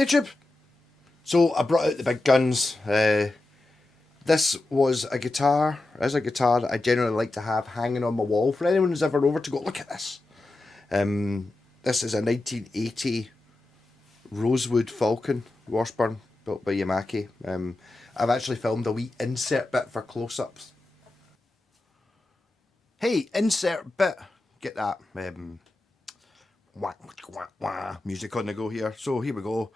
YouTube! So I brought out the big guns. This was a guitar, that I generally like to have hanging on my wall for anyone who's ever over to go, look at this. This is a 1980 rosewood falcon, washburn, built by Yamaki. I've actually filmed a wee insert bit for close-ups. Hey, insert bit! Get that wah, wah, wah, music on the go here. So here we go.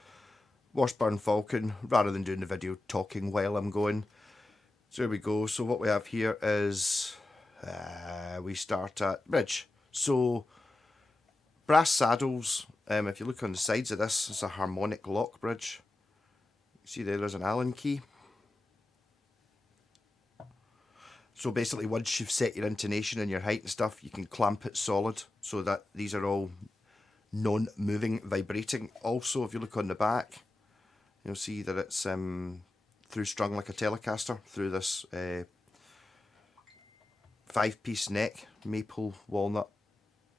Washburn falcon, rather than doing the video talking while I'm going. So here we go. So what we have here is we start at bridge. So brass saddles. If you look on the sides of this, it's a harmonic lock bridge. See there's an Allen key. So basically, once you've set your intonation and your height and stuff, you can clamp it solid so that these are all non-moving, vibrating. Also, if you look on the back, you'll see that it's through strung like a Telecaster through this 5-piece neck, maple, walnut,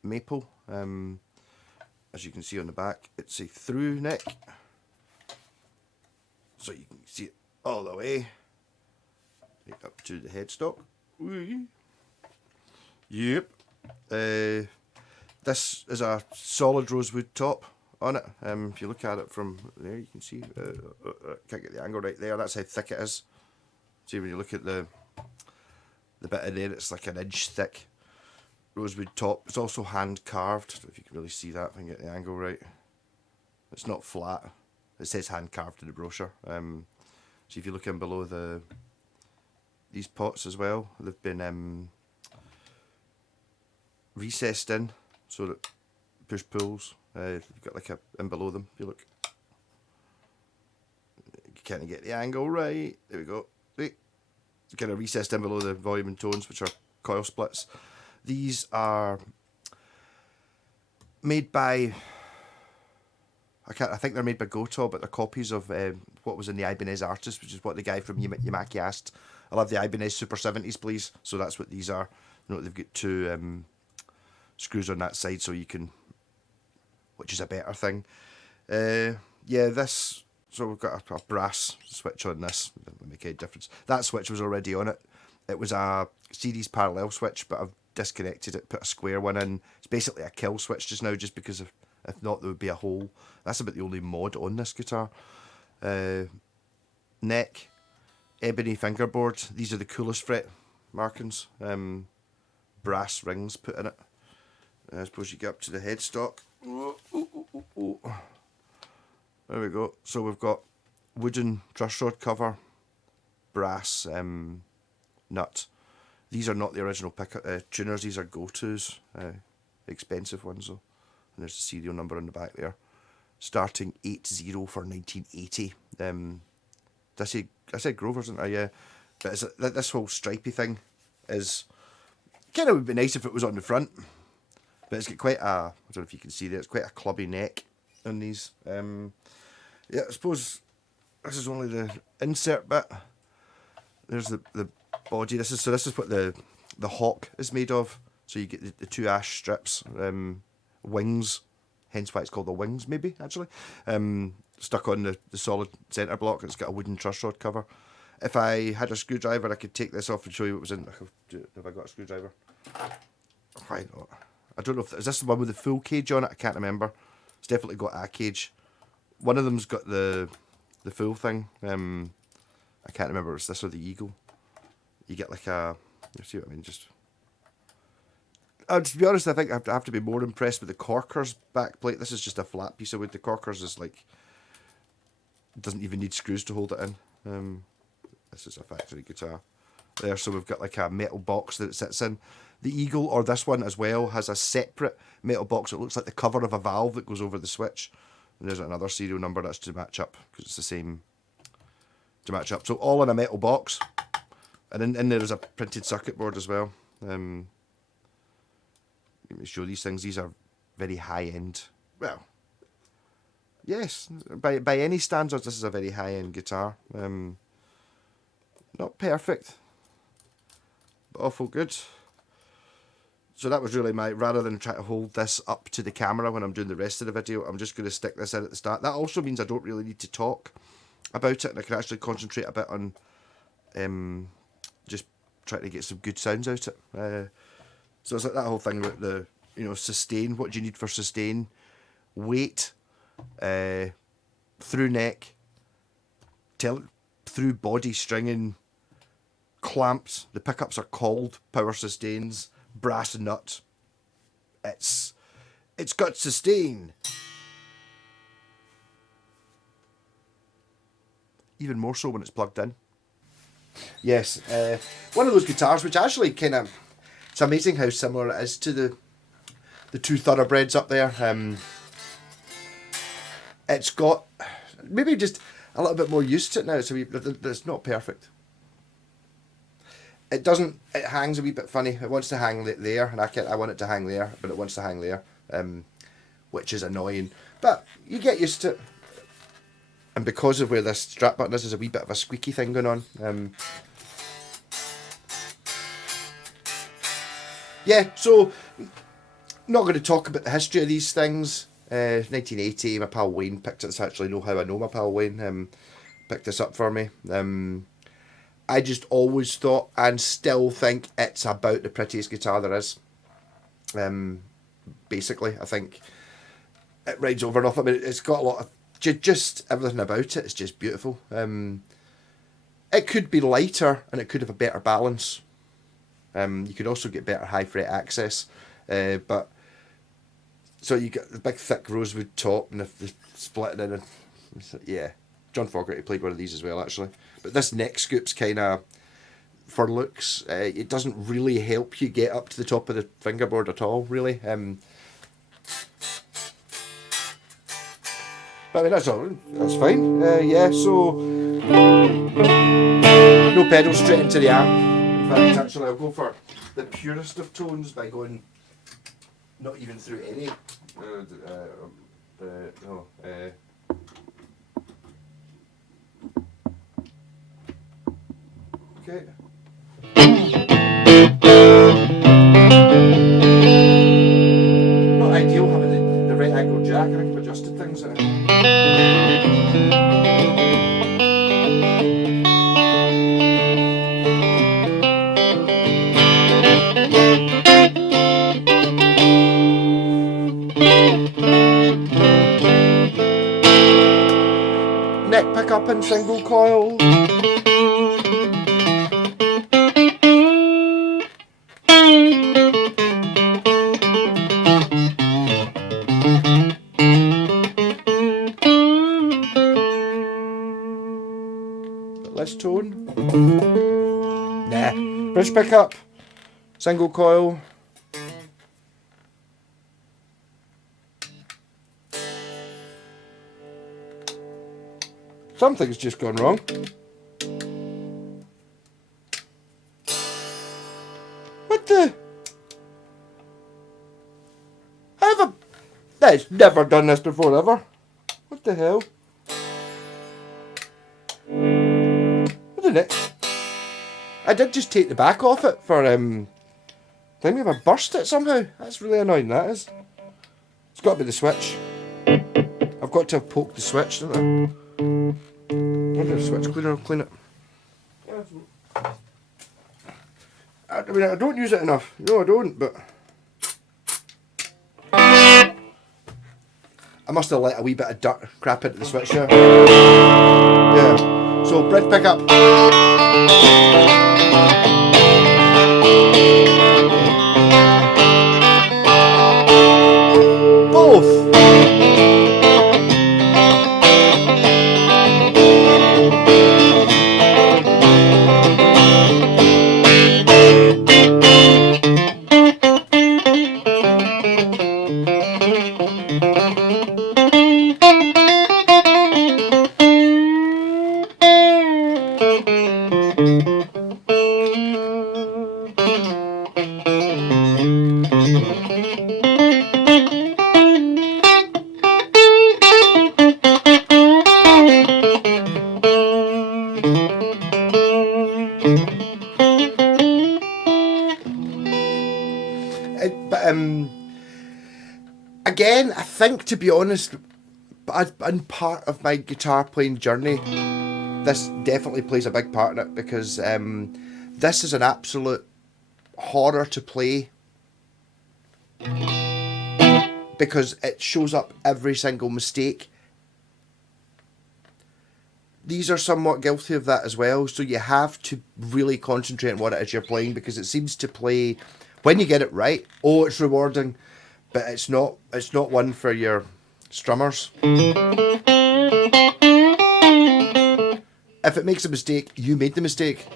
maple. As you can see on the back, it's a through neck, so you can see it all the way up to the headstock. Yep. This is a solid rosewood top on it. If you look at it from there, you can see. Can't get the angle right there. That's how thick it is. See, when you look at the bit in there, it's like an inch thick rosewood top. It's also hand carved. I don't know if you can really see that. If I can get the angle right. It's not flat. It says hand carved in the brochure. So if you look in below these pots as well, they've been recessed in so that push pulls. You've got like a in below them. If you look, you can't get the angle right. There we go. It's kind of recessed in below the volume and tones, which are coil splits. These are made by, I think they're made by Goto, but they're copies of what was in the Ibanez Artist, which is what the guy from Yamaki asked. I love the Ibanez Super 70s, please. So that's what these are. Note they've got two screws on that side, so you can, which is a better thing. Yeah, this, so we've got a brass switch on this. Doesn't make any difference. That switch was already on it. It was a series parallel switch, but I've disconnected it, put a square one in. It's basically a kill switch just now, just because if not, there would be a hole. That's about the only mod on this guitar. Neck, ebony fingerboard. These are the coolest fret markings. Brass rings put in it. I suppose you get up to the headstock. There we go. So we've got wooden truss rod cover, brass nut. These are not the original tuners. These are go-tos, expensive ones though. And there's the serial number on the back there. Starting 80 for 1980. I said Grover's, didn't I? Yeah. But this whole stripy thing is kind of would be nice if it was on the front. But it's got quite a, I don't know if you can see there, it's quite a clubby neck on these. Yeah, I suppose this is only the insert bit. There's the body. This is what the hawk is made of. So you get the two ash strips, wings, hence why it's called the wings, maybe actually. Stuck on the solid centre block. It's got a wooden truss rod cover. If I had a screwdriver, I could take this off and show you what was in. Have I got a screwdriver? Why not? I don't know if is this the one with the full cage on it. I can't remember. It's definitely got a cage. One of them's got the full thing. I can't remember if it's this or the eagle. You get like a. You see what I mean? Just. To be honest, I think I have to be more impressed with the corker's back plate. This is just a flat piece of wood. The corker's is like doesn't even need screws to hold it in. This is a factory guitar. There, so we've got like a metal box that it sits in. The Eagle, or this one as well, has a separate metal box. It looks like the cover of a valve that goes over the switch. And there's another serial number that's to match up, because it's the same to match up. So all in a metal box. And in there is a printed circuit board as well. Let me show these things. These are very high-end. Well, yes, by any standards, this is a very high-end guitar. Not perfect, but awful good. So that was really my, rather than try to hold this up to the camera when I'm doing the rest of the video, I'm just going to stick this in at the start. That also means I don't really need to talk about it, and I can actually concentrate a bit on just trying to get some good sounds out of it. So it's like that whole thing about the, sustain, what do you need for sustain, weight, through neck, through body stringing, clamps. The pickups are called power sustains, brass nut. It's got sustain. Even more so when it's plugged in. Yes, one of those guitars which actually kind of, it's amazing how similar it is to the two thoroughbreds up there. It's got maybe just a little bit more used to it now, so it's not perfect. It hangs a wee bit funny. It wants to hang there, and I want it to hang there, but it wants to hang there, which is annoying. But you get used to it. And because of where this strap button is, there's a wee bit of a squeaky thing going on. Yeah, so not going to talk about the history of these things. 1980, my pal Wayne picked it. That's actually how I know my pal Wayne picked this up for me. I just always thought and still think it's about the prettiest guitar there is. Basically, I think it rides over and off. I mean, it's got a lot of just everything about it. It's just beautiful. It could be lighter and it could have a better balance. You could also get better high fret access, but so you get the big thick rosewood top and the split in, and yeah, John Fogerty played one of these as well actually. But this neck scoop's kind of, for looks, it doesn't really help you get up to the top of the fingerboard at all, really. But I mean, that's fine. Yeah, so no pedals, straight into the amp. In fact, actually, I'll go for the purest of tones by going not even through any. Okay. Not ideal having the right angle jack. I think I've adjusted things in it. Neck pickup and single coil. Less tone. Nah. Bridge pickup. Single coil. Something's just gone wrong. What the? It's never done this before ever. What the hell? What the heck? I did just take the back off it for thing. Maybe I burst it somehow. That's really annoying, that is. It's got to be the switch. I've got to have poked the switch, don't I? I wonder if the switch cleaner will clean it. I mean, I don't use it enough. No, I don't, but I must have let a wee bit of dirt crap into the switch there. Yeah. So, bridge pickup. Both. think, to be honest, in part of my guitar playing journey, this definitely plays a big part in it, because this is an absolute horror to play, because it shows up every single mistake. These are somewhat guilty of that as well, so you have to really concentrate on what it is you're playing, because it seems to play, when you get it right, oh, it's rewarding, but it's not one for your strummers. If it makes a mistake, you made the mistake.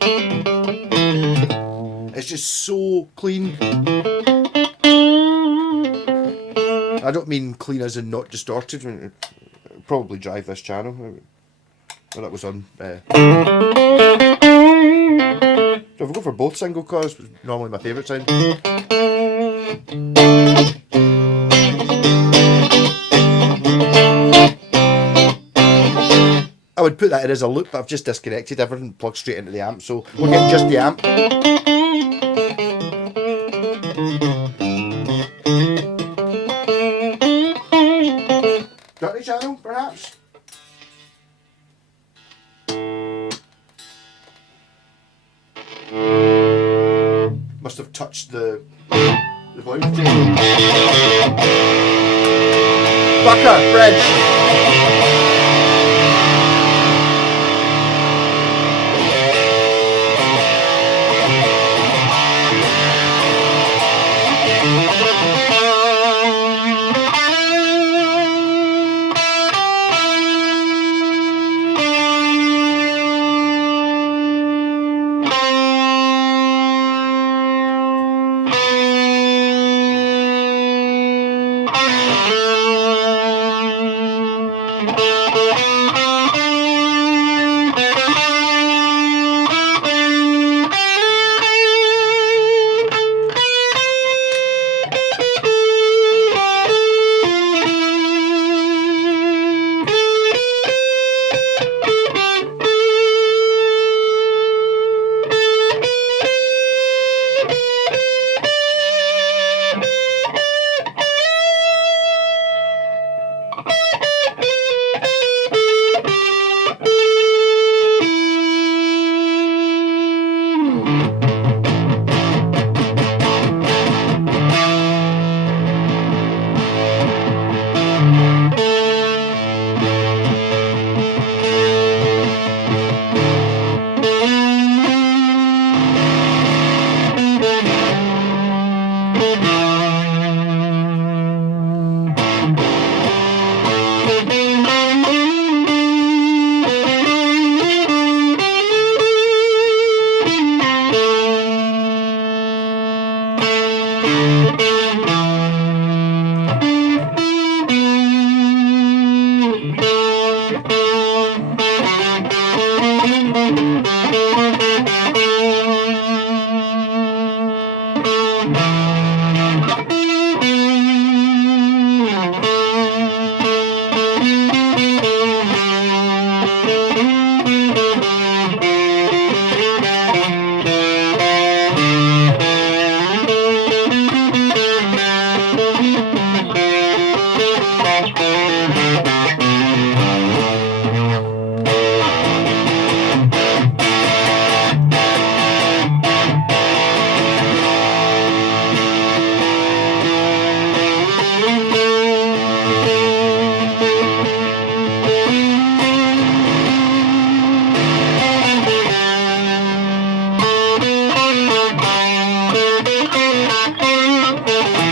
It's just so clean. I don't mean clean as in not distorted. It'll probably drive this channel. Well, that was on. So if we go for both single coils, which is normally my favourite sound. I would put that in as a loop, but I've just disconnected everything, plugged straight into the amp, so we're getting just the amp. Dirty channel, perhaps? Must have touched the volume control. Bucker, French!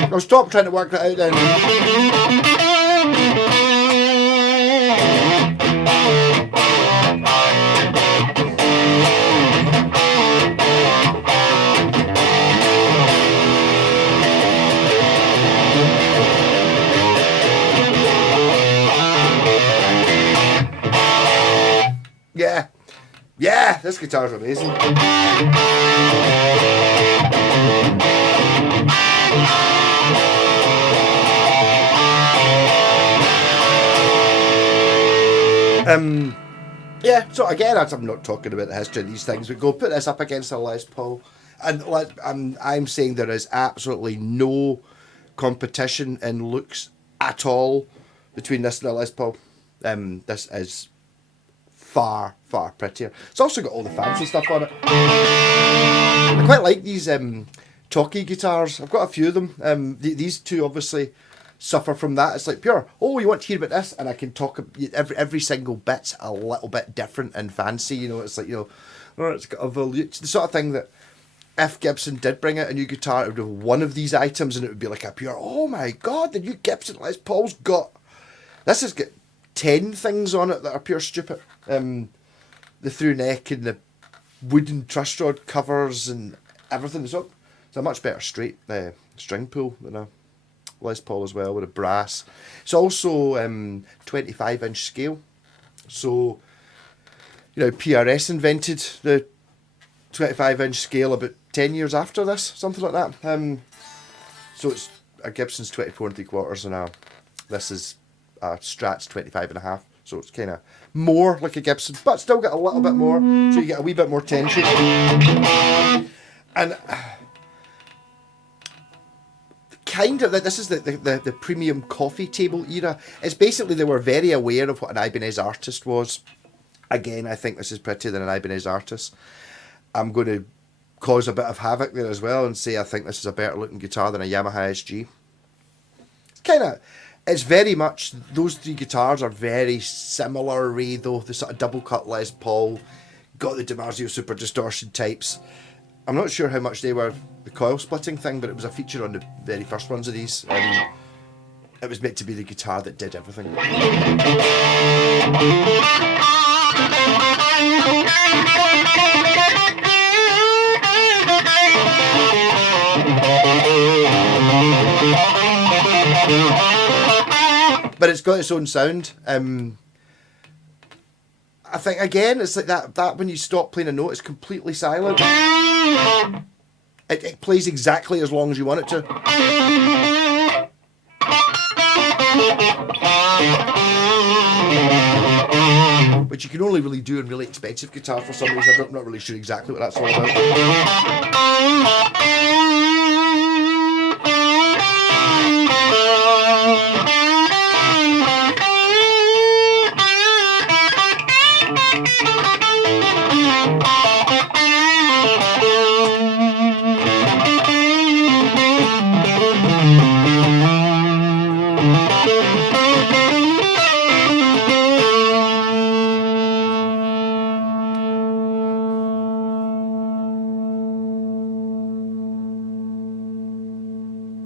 I'll stop trying to work that out then. Yeah. Yeah, this guitar's amazing. Yeah, so again, I'm not talking about the history of these things, but go put this up against a Les Paul, and I'm saying there is absolutely no competition in looks at all between this and a Les Paul. This is far, far prettier. It's also got all the fancy stuff on it. I quite like these talkie guitars. I've got a few of them. These two obviously suffer from that. It's like pure, oh, you want to hear about this? And I can talk, every single bit's a little bit different and fancy, you know. It's like, you know, it's got a value. It's the sort of thing that if Gibson did bring out a new guitar, it would have one of these items and it would be like a pure, oh my god, the new Gibson Les Paul's got, this has got 10 things on it that are pure stupid. The through neck and the wooden truss rod covers and everything. So it's a much better straight string pull than a Les Paul as well, with a brass. It's also 25-inch scale. So, you know, PRS invented the 25-inch scale about 10 years after this, something like that. So it's a Gibson's 24 3/4 and this is a Strat's 25.5. So it's kind of more like a Gibson, but still got a little bit more, so you get a wee bit more tension. And kind of, this is the premium coffee table era. It's basically, they were very aware of what an Ibanez Artist was. Again, I think this is prettier than an Ibanez Artist. I'm going to cause a bit of havoc there as well and say I think this is a better looking guitar than a Yamaha SG. It's very much, those three guitars are very similar, though. The sort of double cut Les Paul, got the DiMarzio Super Distortion types. I'm not sure how much they were the coil splitting thing, but it was a feature on the very first ones of these. It was meant to be the guitar that did everything. But it's got its own sound. I think, again, it's like that when you stop playing a note, it's completely silent. It plays exactly as long as you want it to. Which you can only really do in really expensive guitars for some reason. I'm not really sure exactly what that's all about.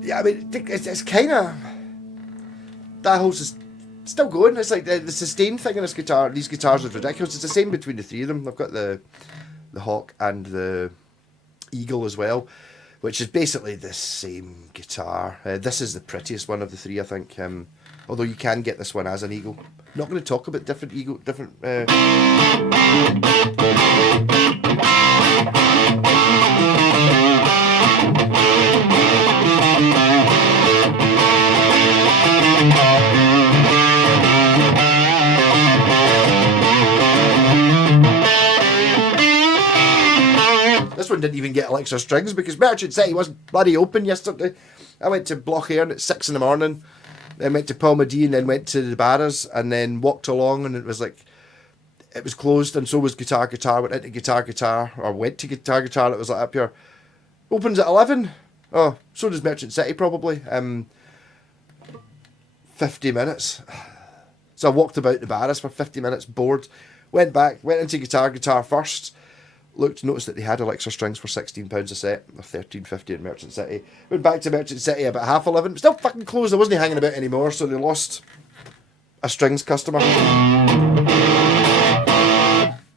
Yeah, I mean, it's kind of, that whole still going. It's like the sustain thing in this guitar. These guitars are ridiculous. It's the same between the three of them. I've got the Hawk and the Eagle as well, which is basically the same guitar. This is the prettiest one of the three, I think. Although you can get this one as an Eagle. I'm not going to talk about different Eagle, different. This one didn't even get Alexa strings because Merchant City wasn't bloody open yesterday. I went to Blochairn at 6 in the morning, then went to Palmadie and then went to the Barras and then walked along and it was like, it was closed and so was Guitar Guitar. Went into Guitar, or went to Guitar. It was like up here. Opens at 11. Oh, so does Merchant City probably. 50 minutes. So I walked about the Barras for 50 minutes, bored. Went back, went into Guitar first. Noticed that they had Alexa strings for £16 a set, or $13.50 at Merchant City. Went back to Merchant City about 11:30. Still fucking closed. I wasn't hanging about anymore, so they lost a strings customer.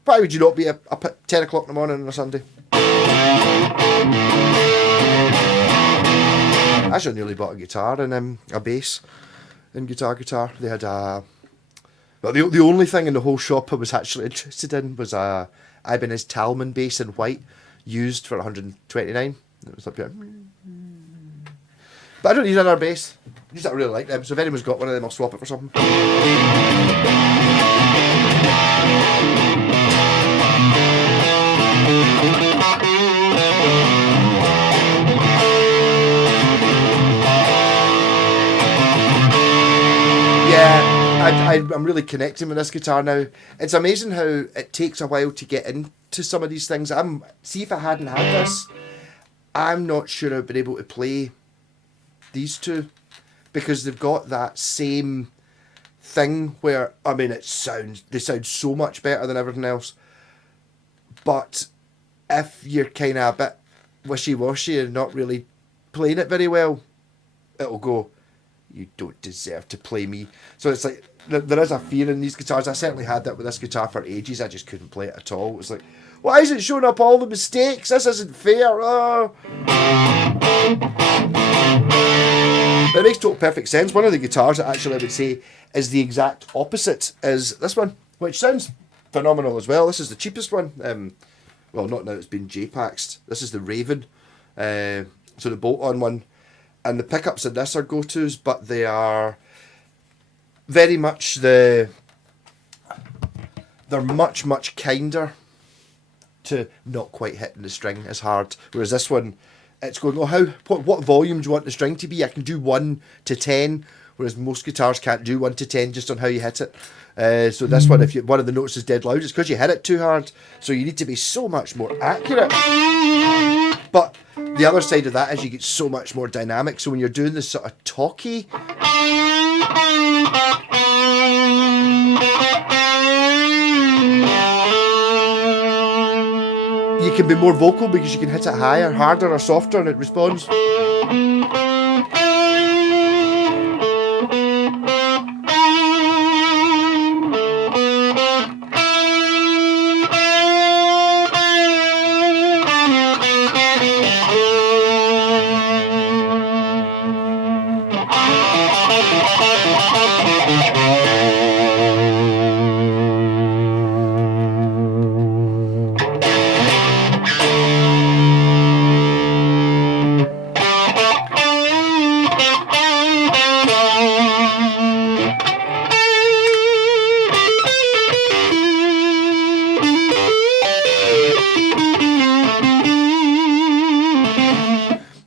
Why would you not be up at 10 o'clock in the morning on a Sunday? I actually nearly bought a guitar and a bass in Guitar. They had a... Well, the only thing in the whole shop I was actually interested in was a Ibanez Talman bass in white, used for $129. It was up here. But I don't need another bass. I just really like them. So if anyone's got one of them, I'll swap it for something. I'm really connecting with this guitar now. It's amazing how it takes a while to get into some of these things. See, if I hadn't had this, I'm not sure I'd been able to play these two, because they've got that same thing where, I mean, they sound so much better than everything else. But if you're kind of a bit wishy-washy and not really playing it very well, it'll go, you don't deserve to play me. So it's like, there is a fear in these guitars. I certainly had that with this guitar for ages. I just couldn't play it at all. It was like, why is it showing up all the mistakes? This isn't fair. Oh. But it makes total perfect sense. One of the guitars that actually I would say is the exact opposite is this one, which sounds phenomenal as well. This is the cheapest one. Well, not now, it's been J-Paxed. This is the Raven. So the bolt-on one. And the pickups in this are go-tos, but they are very much they're much, much kinder to not quite hitting the string as hard. Whereas this one, it's going, oh, what volume do you want the string to be? I can do 1 to 10, whereas most guitars can't do 1 to 10 just on how you hit it. So this one, if one of the notes is dead loud, it's because you hit it too hard. So you need to be so much more accurate. But the other side of that is you get so much more dynamic. So when you're doing this sort of talky, you can be more vocal because you can hit it higher, harder or softer and it responds.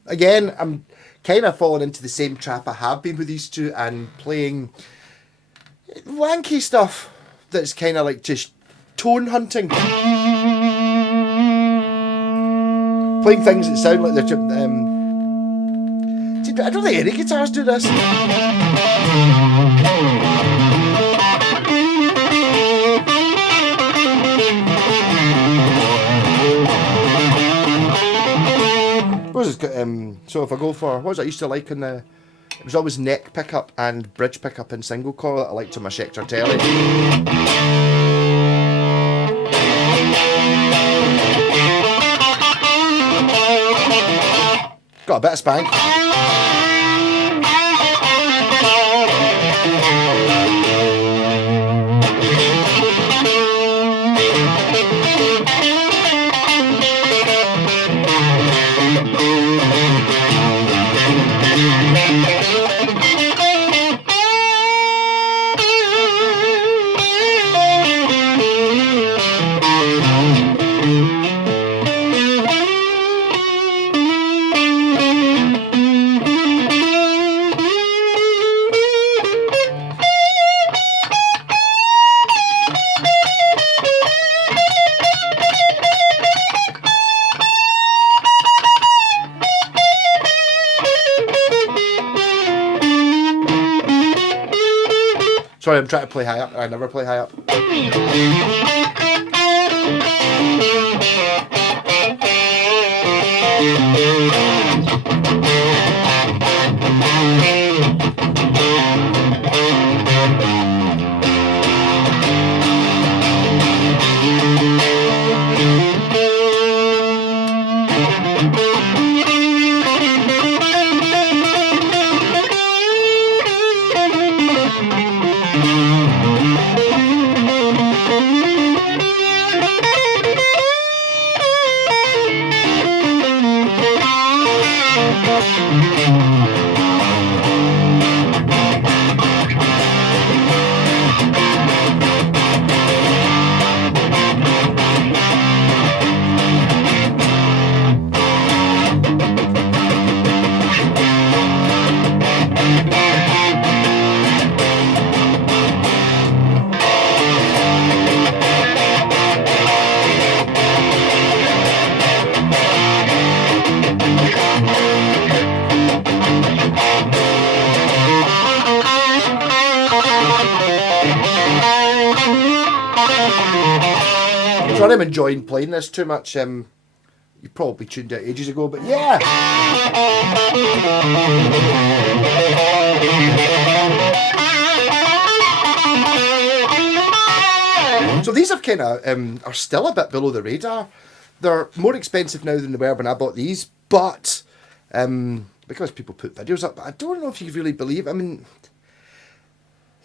Again, I'm kind of falling into the same trap I have been with these two and playing wanky stuff that's kind of like just tone hunting. Playing things that sound like they're I don't think any guitars do this. So if I go for, what was I used to like in the, it was always neck pickup and bridge pickup in single coil that I liked on my Schecter Telly. Got a bit of spank. Sorry, I'm trying to play high up. I never play high up. So I'm enjoying playing this too much. You probably tuned out ages ago, but yeah. So these have kind of are still a bit below the radar. They're more expensive now than they were when I bought these, but because people put videos up, I don't know if you really believe. I mean,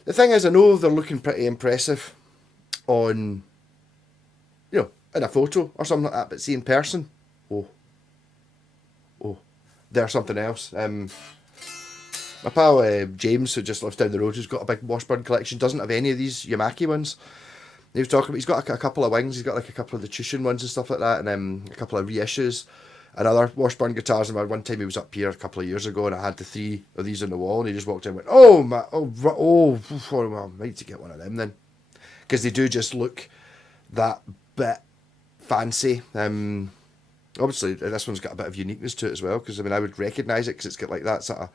the thing is, I know they're looking pretty impressive on, you know, in a photo or something like that, but see in person, oh, they're something else. My pal James, who just lives down the road, who's got a big washburn collection, doesn't have any of these Yamaki ones. He was talking about, he's got a couple of wings, he's got like a couple of the Tushin ones and stuff like that, and a couple of reissues and other washburn guitars. And one time he was up here a couple of years ago and I had the 3 of these on the wall, and he just walked in and went, oh my, well, I need to get one of them then. Because they do just look that bit fancy. Obviously this one's got a bit of uniqueness to it as well, because I mean I would recognise it because it's got like that sort of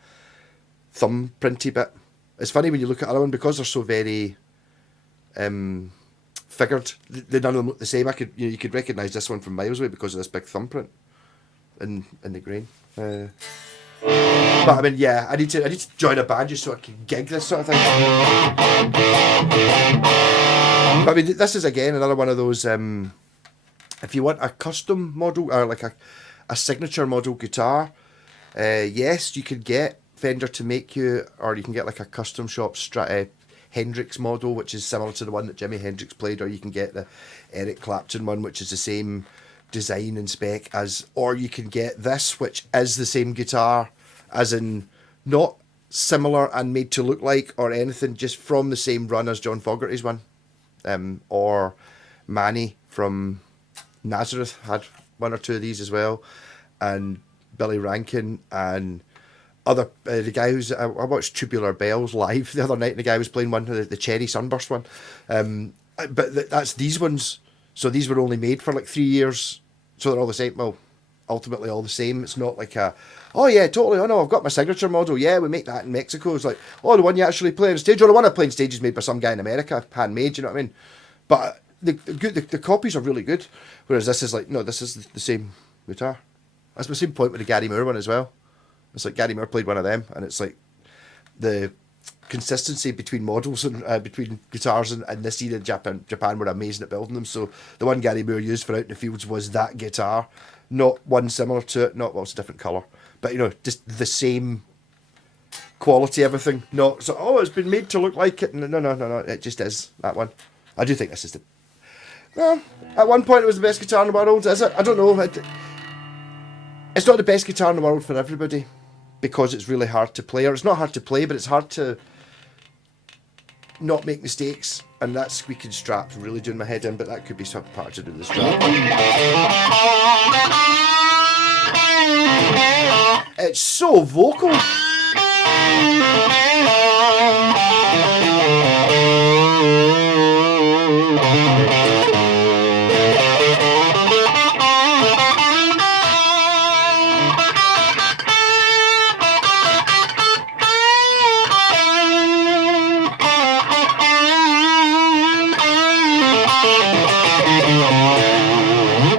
thumb printy bit. It's funny when you look at other one, because they're so very figured, none of them look the same. You could recognise this one from miles away because of this big thumbprint in the grain. But I mean, yeah, I need to join a band just so I can gig this sort of thing. But I mean, this is again another one of those. If you want a custom model or like a signature model guitar, yes, you could get Fender to make you, or you can get like a custom shop Hendrix model, which is similar to the one that Jimi Hendrix played, or you can get the Eric Clapton one, which is the same design and spec as, or you can get this, which is the same guitar, as in not similar and made to look like or anything, just from the same run as John Fogerty's one, or Manny from Nazareth had one or two of these as well, and Billy Rankin and other the guy who's I watched Tubular Bells live the other night, and the guy was playing one, the Cherry Sunburst one, but that's these ones. So these were only made for like 3 years, so they're all the same. Well, ultimately all the same. It's not like oh yeah, totally, oh no, I've got my signature model, yeah, we make that in Mexico. It's like, oh, the one you actually play on stage, or the one I play on stage is made by some guy in America, handmade, you know what I mean? But the copies are really good, whereas this is like, no, this is the same guitar. That's the same point with the Gary Moore one as well. It's like Gary Moore played one of them, and it's like the consistency between models and between guitars and this era in Japan were amazing at building them. So the one Gary Moore used for Out in the Fields was that guitar, not one similar to it, not, well, it's a different colour, but you know, just the same quality, everything. Not so, oh, it's been made to look like it. No, it just is that one. I do think this is the, well, at one point it was the best guitar in the world. Is it? I don't know. It's not the best guitar in the world for everybody, because it's really hard to play, or it's not hard to play, but it's hard to not make mistakes, and that squeaking strap's really doing my head in, but that could be some part to do with the strap. It's so vocal.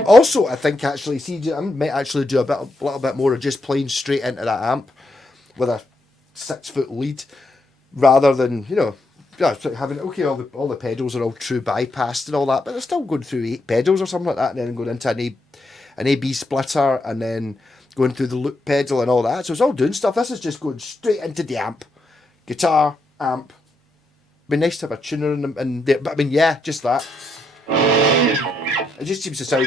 Also, I think actually, see, I might actually do a little bit more of just playing straight into that amp with a 6-foot lead, rather than, you know, having, okay, all the pedals are all true bypassed and all that, but they're still going through 8 pedals or something like that, and then going into an A/B splitter, and then going through the loop pedal and all that. So it's all doing stuff. This is just going straight into the amp, guitar, amp. It'd be nice to have a tuner in there, but I mean, yeah, just that. It just seems to sound.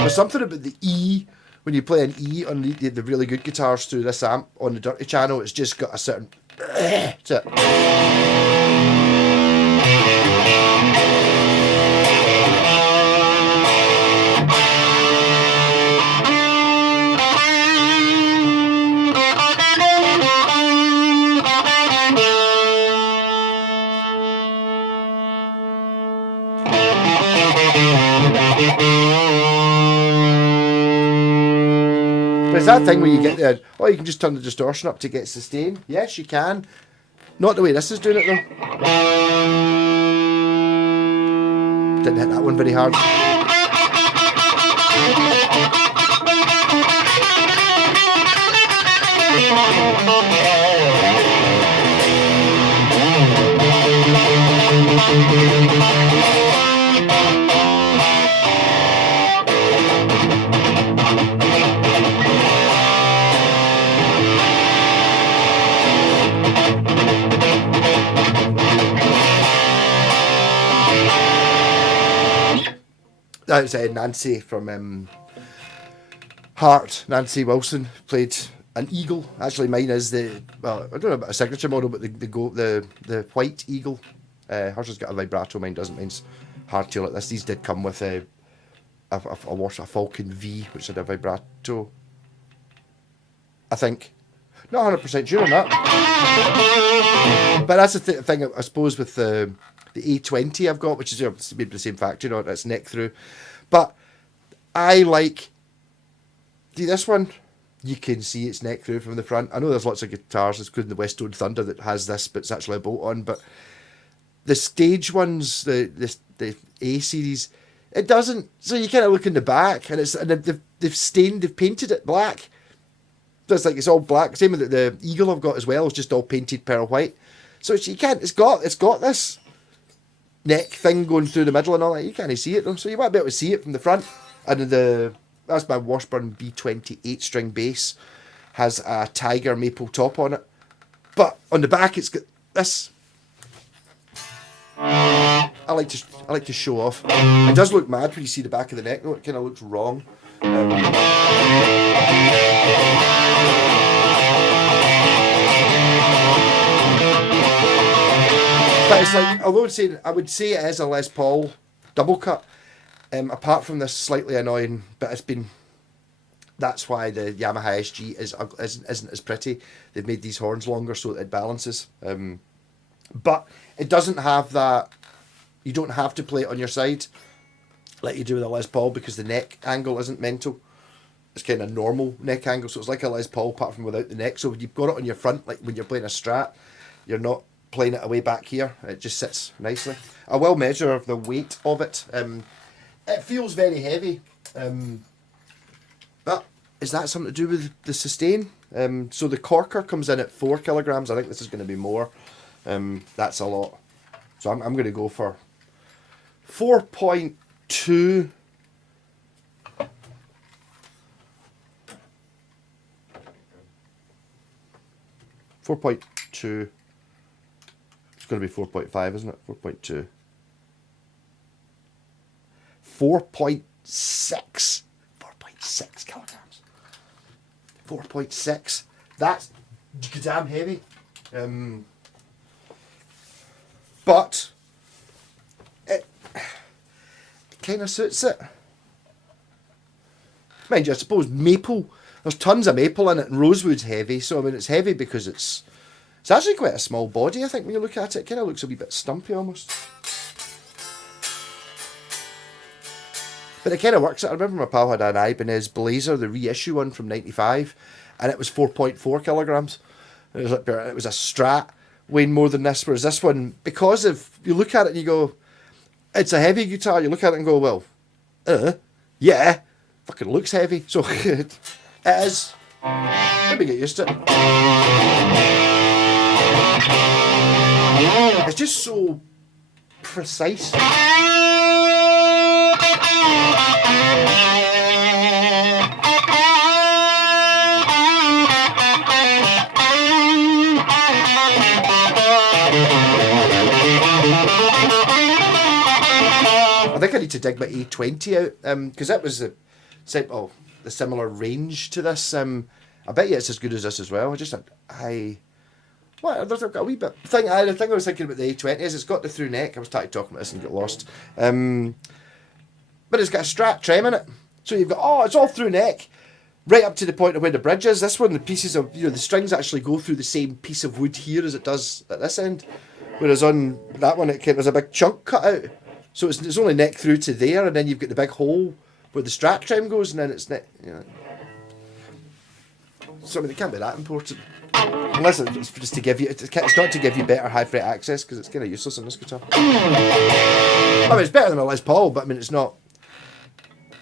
There's something about the E, when you play an E on the really good guitars through this amp on the dirty channel. It's just got a certain. That's it. it's that thing where you get the, oh, you can just turn the distortion up to get sustain. Yes, you can. Not the way this is doing it though. Didn't hit that one very hard. That's Nancy from Heart. Nancy Wilson played an eagle. Actually, mine is the, well, I don't know about a signature model, but the white eagle. Hers has got a vibrato. Mine doesn't. Mine's hardtail like this. These did come with a Falcon V, which had a vibrato. I think. Not 100% sure on that. But that's the thing, I suppose, with the A20 I've got, which is made by the same factory, it's neck through. But I like, see this one, you can see it's neck through from the front. I know there's lots of guitars, including the Westone Thunder, that has this, but it's actually a bolt on. But the stage ones, the A series, it doesn't. So you kind of look in the back, and they've painted it black. So it's like it's all black. Same with the Eagle I've got as well. It's just all painted pearl white. So you can't. It's got this neck thing going through the middle and all that. You can't see it though. So you might be able to see it from the front. And that's my Washburn B20 8-string bass. Has a tiger maple top on it. But on the back it's got this. I like to show off. It does look mad when you see the back of the neck though. It kind of looks wrong. But it's like, although I would say it is a Les Paul double cut, apart from this slightly annoying, but that's why the Yamaha SG isn't as pretty. They've made these horns longer so that it balances. But it doesn't have that, you don't have to play it on your side like you do with a Les Paul, because the neck angle isn't mental. It's kind of normal neck angle, so it's like a Les Paul apart from without the neck. So when you've got it on your front, like when you're playing a Strat, you're not playing it away back here. It just sits nicely. I will measure the weight of it. It feels very heavy, but is that something to do with the sustain? So the corker comes in at 4 kilograms. I think this is going to be more. That's a lot. So I'm going to go for 4.2. 4.2. It's going to be 4.5, isn't it? 4.2. 4.6. 4.6 kilograms. 4.6. That's damn heavy. But it kind of suits it. Mind you, I suppose maple, there's tons of maple in it, and rosewood's heavy, so I mean it's heavy because it's actually quite a small body, I think, when you look at it. It kind of looks a wee bit stumpy almost. But it kind of works. I remember my pal had an Ibanez Blazer, the reissue one from '95, and it was 4.4 kilograms. It was a Strat, weighing more than this, whereas this one, because if you look at it and you go, it's a heavy guitar, you look at it and go, well, yeah, fucking looks heavy. So it is. Let me get used to it. It's just so precise. I think I need to dig my A20 out, because that was the similar range to this. I bet you it's as good as this as well. There's got a wee bit the thing I was thinking about the A20 is it's got the through neck. I was trying to talk about this and get lost. But it's got a Strat trem in it. So you've got, it's all through neck, right up to the point of where the bridge is. This one, the pieces of, the strings actually go through the same piece of wood here as it does at this end. Whereas on that one, there's a big chunk cut out. So it's only neck through to there, and then you've got the big hole where the Strat trem goes, and then it's neck. So I mean, it can't be that important. Unless it's just to give you, it's not to give you better high fret access, because it's kind of useless on this guitar. I mean, it's better than a Les Paul, but I mean, it's not.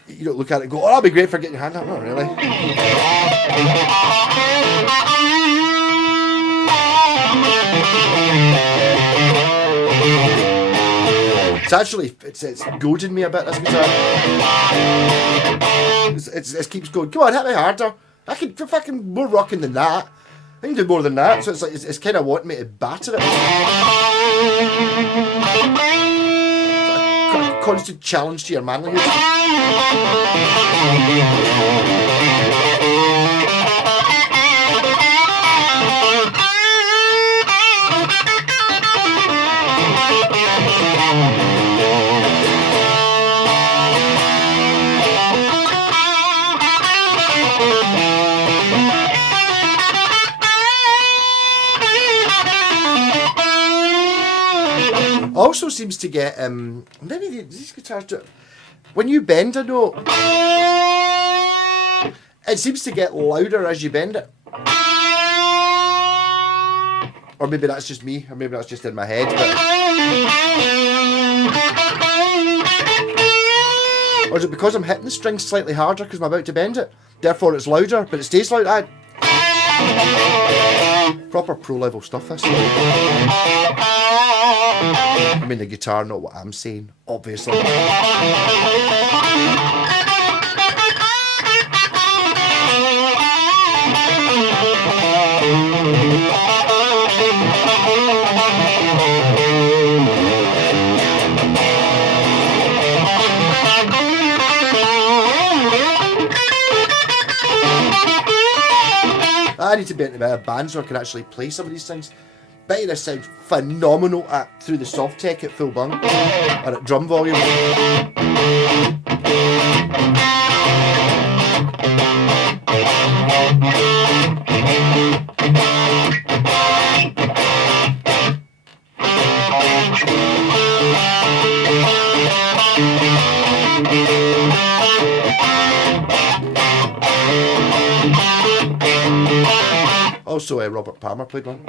You don't look at it and go, oh, that'll be great for getting your hand out. Not really. It's actually, it's goading me a bit, this guitar. It keeps going, come on, hit me harder. I can do fucking more rocking than that. I can do more than that. So it's like, it's kind of wanting me to batter it. A constant challenge to your manliness. Also seems to get maybe these guitars do, when you bend a note, it seems to get louder as you bend it. Or maybe that's just me, or maybe that's just in my head. But or is it because I'm hitting the strings slightly harder because I'm about to bend it? Therefore it's louder, but it stays like that. Proper pro level stuff, this. I mean the guitar, not what I'm saying, obviously. I need to be into a band so I can actually play some of these things. Bet this sounds phenomenal through the soft tech at full bung or at drum volume. Also, Robert Palmer played one.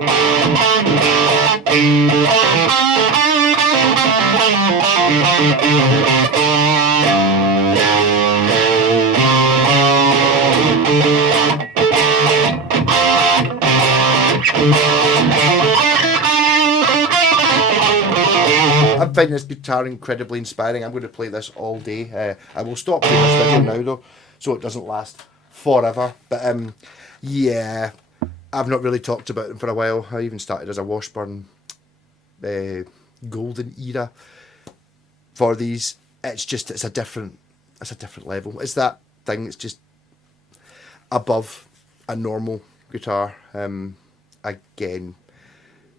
I'm finding this guitar incredibly inspiring. I'm going to play this all day. I will stop doing this video now though, so it doesn't last forever. But yeah, I've not really talked about them for a while. I even started as a Washburn golden era for these. It's a different level. It's that thing. It's just above a normal guitar. Again,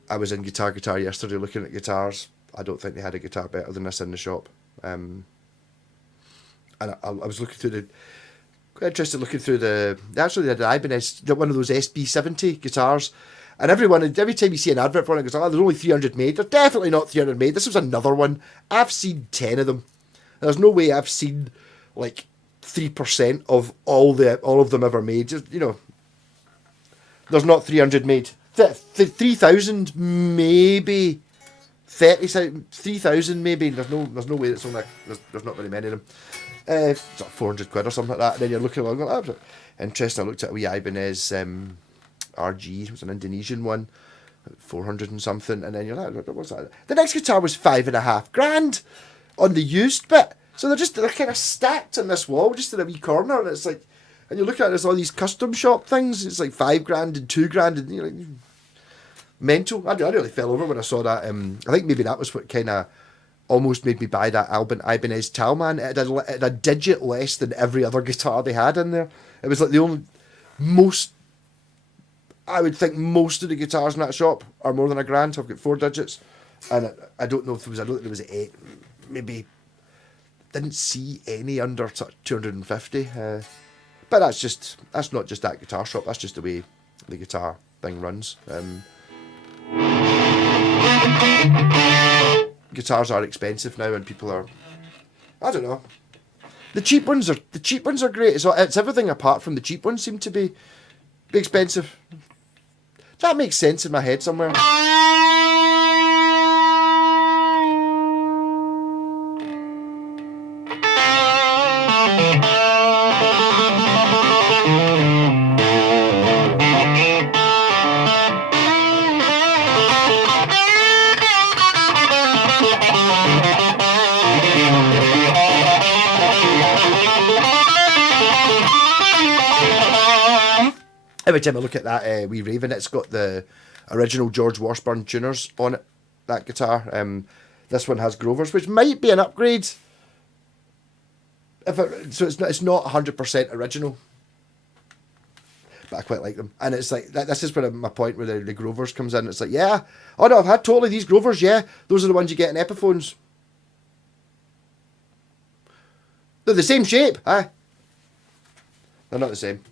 I was in Guitar yesterday looking at guitars. I don't think they had a guitar better than this in the shop. And I was looking through the actually the Ibanez, one of those SB70 guitars, and every time you see an advert for it, it goes, oh, there's only 300 made. There's definitely not 300 made. This was another one. I've seen 10 of them. There's no way I've seen like 3% of all of them ever made. Just, you know, there's not 300 made. 3,000 maybe. 3,000 maybe. There's no way it's only there's not very many of them. It's like 400 quid or something like that, and then you're looking along, oh, interesting. I looked at a wee Ibanez RG, it was an Indonesian one, 400 and something, and then you're like, what's that? The next guitar was $5,500 on the used bit, so they're kind of stacked on this wall, just in a wee corner, and it's like, and you look at it, there's all these custom shop things, it's like $5,000 and $2,000, and you're like, mental. I really fell over when I saw that. I think maybe that was what kind of almost made me buy that Ibanez Talman. It had a digit less than every other guitar they had in there. It was like I would think most of the guitars in that shop are more than $1,000. I've got 4 digits, and I don't know if there was 8, maybe. Didn't see any under 250. But that's not just that guitar shop. That's just the way the guitar thing runs. Guitars are expensive now, and people are, I don't know. The cheap ones are great. It's everything apart from the cheap ones seem to be Be expensive. That makes sense in my head somewhere. Every time I look at that wee Raven, it's got the original George Washburn tuners on it, that guitar. This one has Grovers, which might be an upgrade. So it's not 100% original, but I quite like them. And it's like, this is where my point where the Grovers comes in. It's like, yeah, oh no, I've had totally these Grovers, yeah. Those are the ones you get in Epiphones. They're the same shape, aye. They're not the same.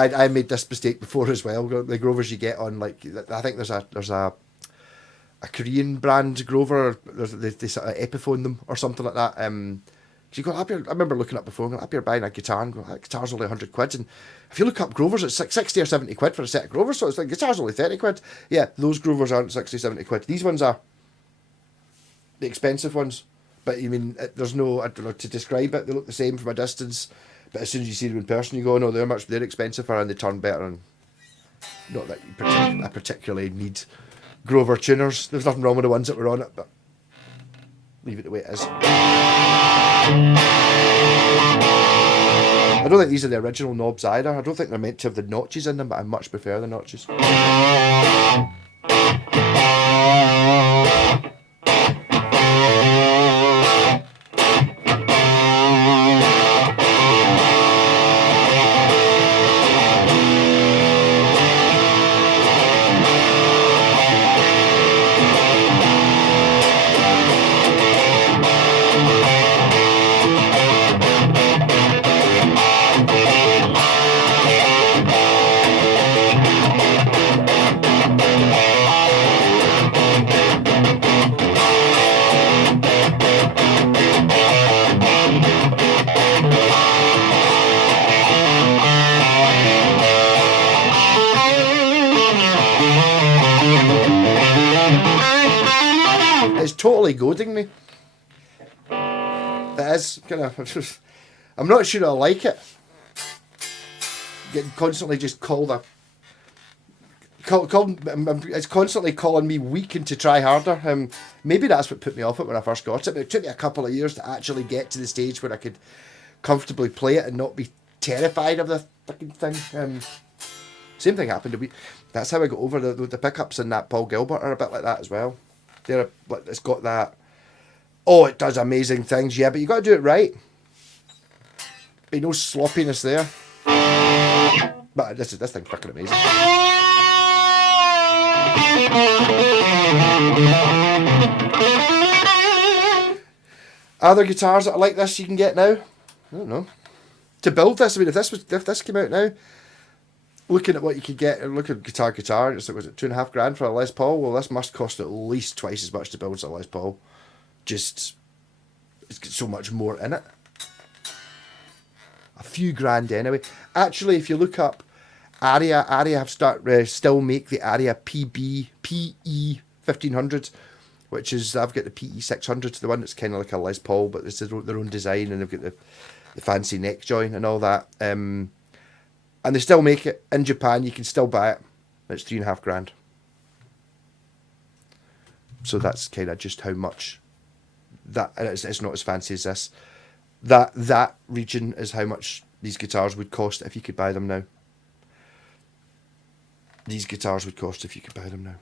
I made this mistake before as well. The Grovers you get on, like, I think there's a Korean brand Grover. They sort of Epiphone them or something like that. You go up here, I remember looking up before, going up here buying a guitar and going, that guitar's only 100 quid. And if you look up Grovers, it's 60 or 70 quid for a set of Grovers. So it's like, guitar's only 30 quid. Yeah, those Grovers aren't 60, 70 quid. These ones are the expensive ones. But you mean, there's no, I don't know, to describe it, they look the same from a distance. But as soon as you see them in person, you go, no, they're expensive and they turn better. And not that I particularly need Grover tuners. There's nothing wrong with the ones that were on it, but leave it the way it is. I don't think these are the original knobs either. I don't think they're meant to have the notches in them, but I much prefer the notches. It's totally goading me. It is kind of. I'm not sure I like it. Getting constantly just called a. It's constantly calling me weak and to try harder. Maybe that's what put me off it when I first got it. But it took me a couple of years to actually get to the stage where I could comfortably play it and not be terrified of the fucking thing. Same thing happened. That's how I got over the pickups in that Paul Gilbert are a bit like that as well. It's got that. Oh, it does amazing things, yeah, but you got to do it right. Be no sloppiness there. But this thing's fucking amazing. Are there guitars that are like this you can get now? I don't know. To build this, I mean, if this came out now, looking at what you could get, look at guitar, it's like, was it $2.5 grand for a Les Paul? Well, this must cost at least twice as much to build as a Les Paul. Just, it's got so much more in it. A few grand anyway. Actually, if you look up Aria have still make the Aria PE 1500, which is, I've got the PE 600, the one that's kind of like a Les Paul, but it's their own design, and they've got the fancy neck joint and all that. And they still make it in Japan. You can still buy it. It's $3.5 grand. So that's kind of just how much that. And it's not as fancy as this. That region is how much these guitars would cost if you could buy them now. These guitars would cost if you could buy them now.